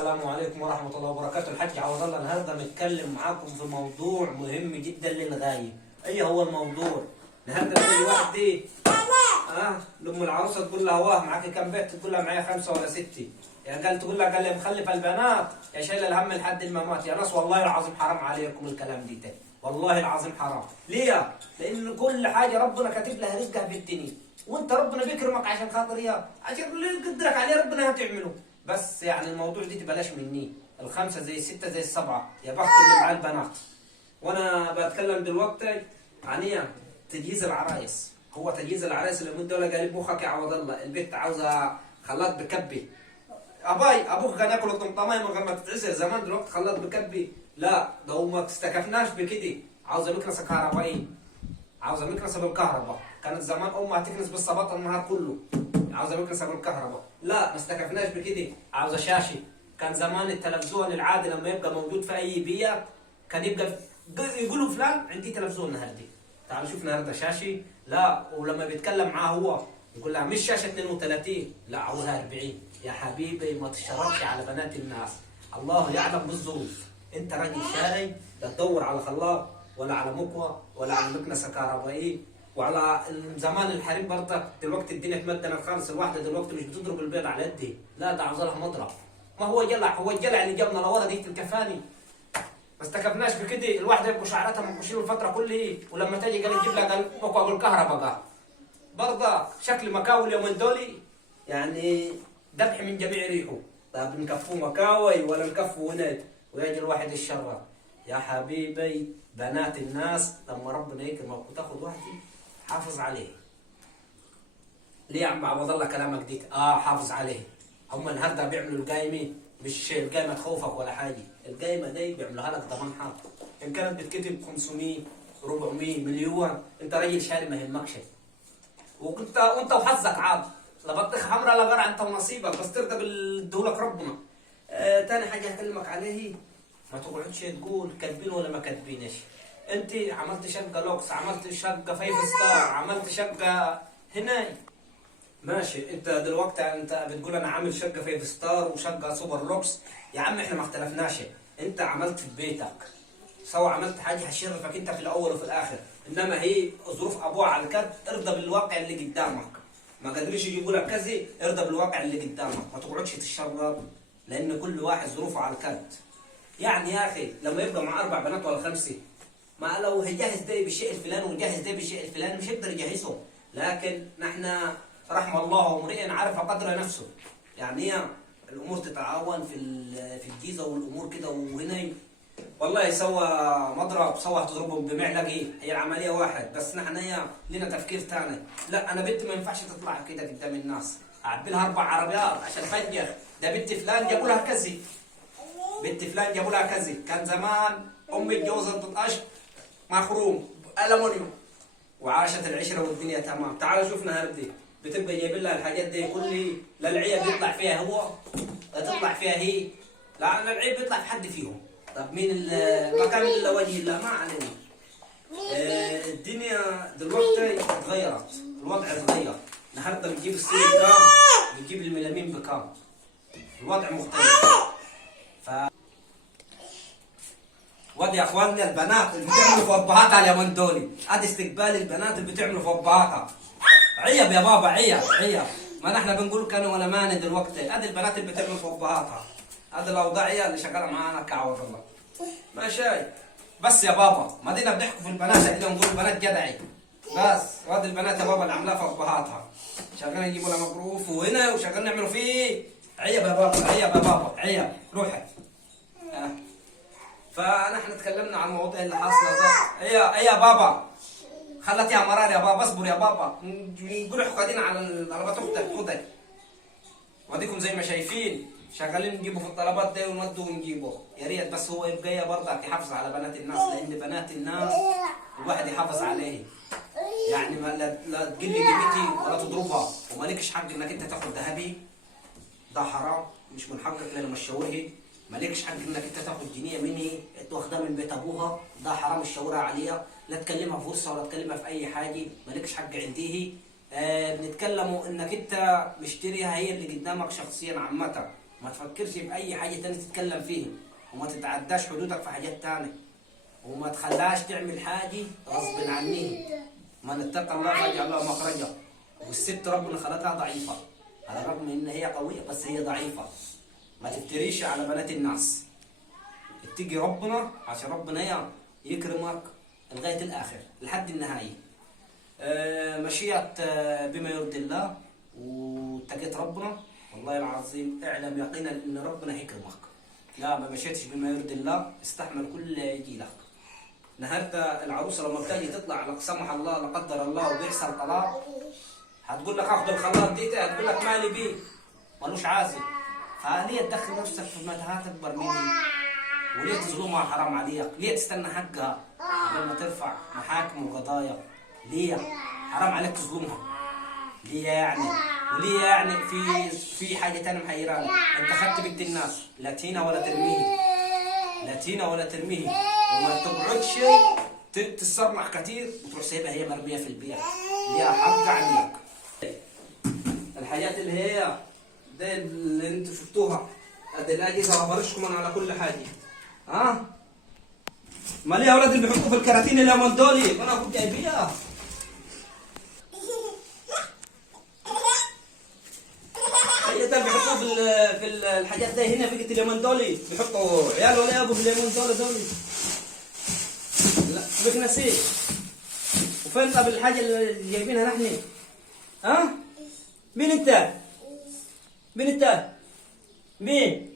السلام عليكم ورحمة الله وبركاته. الحاج عوض الله النهارده بنتكلم معاكم في موضوع مهم جدا للغاية. ايه هو الموضوع؟ النهارده تيجي واحدة لأم العروسة تقول لها واه معاكي كام بيت؟ تقول لها معايا 5 ولا 6. يا قال تقول لها قال لي مخلفة البنات يا شايلة الهم لحد الممات. يا ناس والله العظيم حرام عليكم الكلام دي تاني. والله العظيم حرام. ليه؟ لأن كل حاجة ربنا كاتب لها رزقها في الدنيا، وأنت ربنا بيكرمك عشان خاطر اياه، عشان اللي يقدرك عليه ربنا هتعمله. بس يعني الموضوع دي تبلاش مني، الخمسة زي الستة زي السبعة، يا بخت اللي معاه البنات. وانا بتكلم دلوقتي عن ايه؟ تجهيز العرايس. هو تجهيز العرايس اللي من دول قال مخك يا عوض الله، البنت عاوزه خلاط بكبي. ابوك كان ياكل الطمطمايه من غير ما تتعسر زمان، دلوقتي خلاط بكبي. لا ده هو ما استكفناش بكده، عاوزه مكنسه كهربائيه، عاوزه مكنسه بالكهرباء. كانت زمان امها تكنس بالصباط النهار كله، عاوزه مكنسه بالكهرباء. لا ما استكفناش بكده، عاوزه شاشه. كان زمان التلفزيون العادي لما يبقى موجود في اي بيئه كان يبقى يقولوا فلان عندي تلفزيون النهارده، تعالوا شوف النهارده شاشه. لا ولما بيتكلم معاه هو يقول لها مش شاشه 32، لا عاوزها 40. يا حبيبي ما تشترطش على بنات الناس، الله يعلم بالظروف. انت راجل شاري لا تدور على خلاط ولا على مكوى ولا على مكنسه كهربائيه. وعلى زمان الحريم برضك دلوقتي الدنيا اتمدنت خالص، الواحده دلوقتي مش بتضرب البيض على يدي، لا ده عاوز لها مضرب. ما هو جلع، هو الجلع اللي جابنا لورا دي الكفاني. ما استكفناش بكده، الواحده يبقوا شعراتها منكوشين الفتره كلها، ولما تجي قال تجيب لها قال مكوى بالكهرباء قال برضه شكل مكاوي اليومين دولي يعني ذبح من جميع ريحه. طيب نكفوه مكاوي ولا نكفوه هناك ويجي الواحد الشر؟ يا حبيبي بنات الناس لما ربنا يكرمك وتاخذ واحده حافظ عليه. ليه يا عم عوض الله كلامك ديك؟ حافظ عليه. هم النهارده بيعملوا القايمه، مش القايمه تخوفك ولا حاجه، القايمه دي بيعملوها لك ضمان حق. ان كانت بتكتب 500 400 مليون انت راجل شاري ما يهمكش، وانت وحظك عاد، لا بطيخ حمراء لا غير انت ونصيبك، بس ترضى بالدولك ربنا. تاني حاجه هكلمك عليه، ما تقعدش تقول كاتبين ولا ما كاتبينش. انت عملت شقه لوكس، عملت شقه 5 ستار، عملت شقه هنا ماشي. انت دلوقتي انت بتقول انا عامل شقه 5 ستار وشقه سوبر لوكس. يا عم احنا ما اختلفناش، انت عملت في بيتك سواء عملت حاجه هتشرفك انت في الاول وفي الاخر، انما هي ظروف ابوها على الكد، ارضى بالواقع اللي قدامك. ما قدروش يجيبوا لك كذا، ارضى بالواقع اللي قدامك، ما تقعدش تتشرب، لان كل واحد ظروفه على الكد. يعني يا اخي لما يبقى مع 4 بنات ولا 5، ما لو هيجهز ده بالشيء الفلاني ويجهز ده بالشيء الفلاني مش هيقدر يجهزهم. لكن نحن رحم الله امرئ عرف قدر نفسه. يعني هي الامور تتعاون في الجيزه والامور كده، وهنا والله سوى مضرب سوى تضربهم بمعلقه، هي العمليه واحد، بس نحن هي لنا تفكير ثاني. لا انا بنتي ما ينفعش تطلع كده قدام الناس اعبي لها 4 عربيات عشان فجر ده بنت فلان جابوا لها كذا، بنت فلان جابوا لها كذا. كان زمان امي اتجوزت بطقش مخروم الومنيوم وعاشت العشره والدنيا تمام. تعالوا شوفنا هردي بتبقى جايبين لها الحاجات دي كلها، لا العيب بيطلع فيها هو لا تطلع فيها هي، لا العيب بيطلع في حد فيهم. طب مين المكان الا وجه الله؟ ما علينا. الدنيا دلوقتي اتغيرت، الوضع اتغير. النهارده بتجيب السيل بكام؟ بتجيب الميلامين بكام؟ الوضع مختلف. وادي يا اخواننا البنات اللي بتعملوا في ابهاتها اليومين دول، ادي استقبال البنات اللي بتعملوا في ابهاتها. عيب يا بابا عيب عيب، ما نحن بنقول كانوا ولا ماني دلوقتي، ادي البنات اللي بتعملوا في ابهاتها، ادي الاوضاعيه اللي شغاله معانا كعوض الله. ماشي بس يا بابا ما دينا بنحكوا في البنات كده ونقول البنات جدعي بس، وادي البنات يا بابا اللي عاملاها في ابهاتها، شغالين يجيبوا لها مصروف وهنا وشغالين يعملوا فيه. عيب يا بابا عيب يا بابا عيب روحي. فنحن تكلمنا عن المواضيع اللي حاصله ده. ايه يا بابا خلتيها مرار يا بابا، اصبر يا بابا، نقول قاعدين على طلبات اختك خدك. واديكم زي ما شايفين شغالين نجيبوا في الطلبات دي ونودوا ونجيبوا. يا ريت بس هو يبقى برضك يحافظ على بنات الناس، لان بنات الناس الواحد يحافظ عليه. يعني لا تقل قيمتي ولا تضربها، ومالكش حق انك انت تاخد ذهبي، ده حرام مش من حقك لانه مشوهي. مالكش حق انك انت تاخد جنيه مني انت واخدها من بيت ابوها، ده حرام الشاورها عليها. لا تكلمها في فرصه ولا تكلمها في اي حاجه، مالكش حق عنديه. بنتكلموا انك انت مشتريها هي اللي قدامك شخصيا عامه، ما تفكرش بأي حاجة تانية تتكلم فيها، وما تتعداش حدودك في حاجات تانية، وما تخليهاش تعمل حاجة غصب عنها. من اتقى الله فيجعل له مخرجا. والست ربنا خلقها ضعيفة، على الرغم ان هي قوية بس هي ضعيفة. ما تفتريش على بنات الناس، اتقي ربنا عشان ربنا يكرمك لغاية الآخر لحد النهاية. مشيت بما يرضي الله واتقيت ربنا، والله العظيم اعلم يقينا ان ربنا هيكرمك. لا ما مشيتش بما يرضي الله، استحمل كل اللي يجي لك. النهارده العروسه لما بتجي تطلع لا سمح الله لا قدر الله وبيحصل طلاق، هتقول لك اخد الخلاط دي، هتقول لك مالي بيه ملوش عازل. فليه تدخل نفسك في متاهات اكبر مني؟ وليه تظلمها؟ حرام عليك. ليه تستنى حقها قبل ما ترفع محاكم وقضايا؟ ليه؟ حرام عليك تظلمها. ليه يعني؟ وليه يعني في حاجه ثانيه محيراني؟ انت خدت بنت الناس، لا تهينها ولا ترميه، لا تهينها ولا ترميه، وما تقعدش تتصرمح كتير وتروح سايبها هي مرميه في البيت. ليها حق عليك. الحاجات اللي هي ده اللي انتوا شفتوها، ادي الاجهزه وفرشكم انا على كل حاجه. ها؟ ما ليه يا اولاد اللي بيحطوا في الكراتين اليومين دول؟ انا كنت جايبيها. هي ده بيحطوها في الحاجات دي هنا بقت اليومين دول، بيحطوا عيال ولا ابو في اليومين دول. لا بك نسيت. وفين طب الحاجه اللي جايبينها نحن؟ ها؟ مين انت؟ مين انت؟ مين؟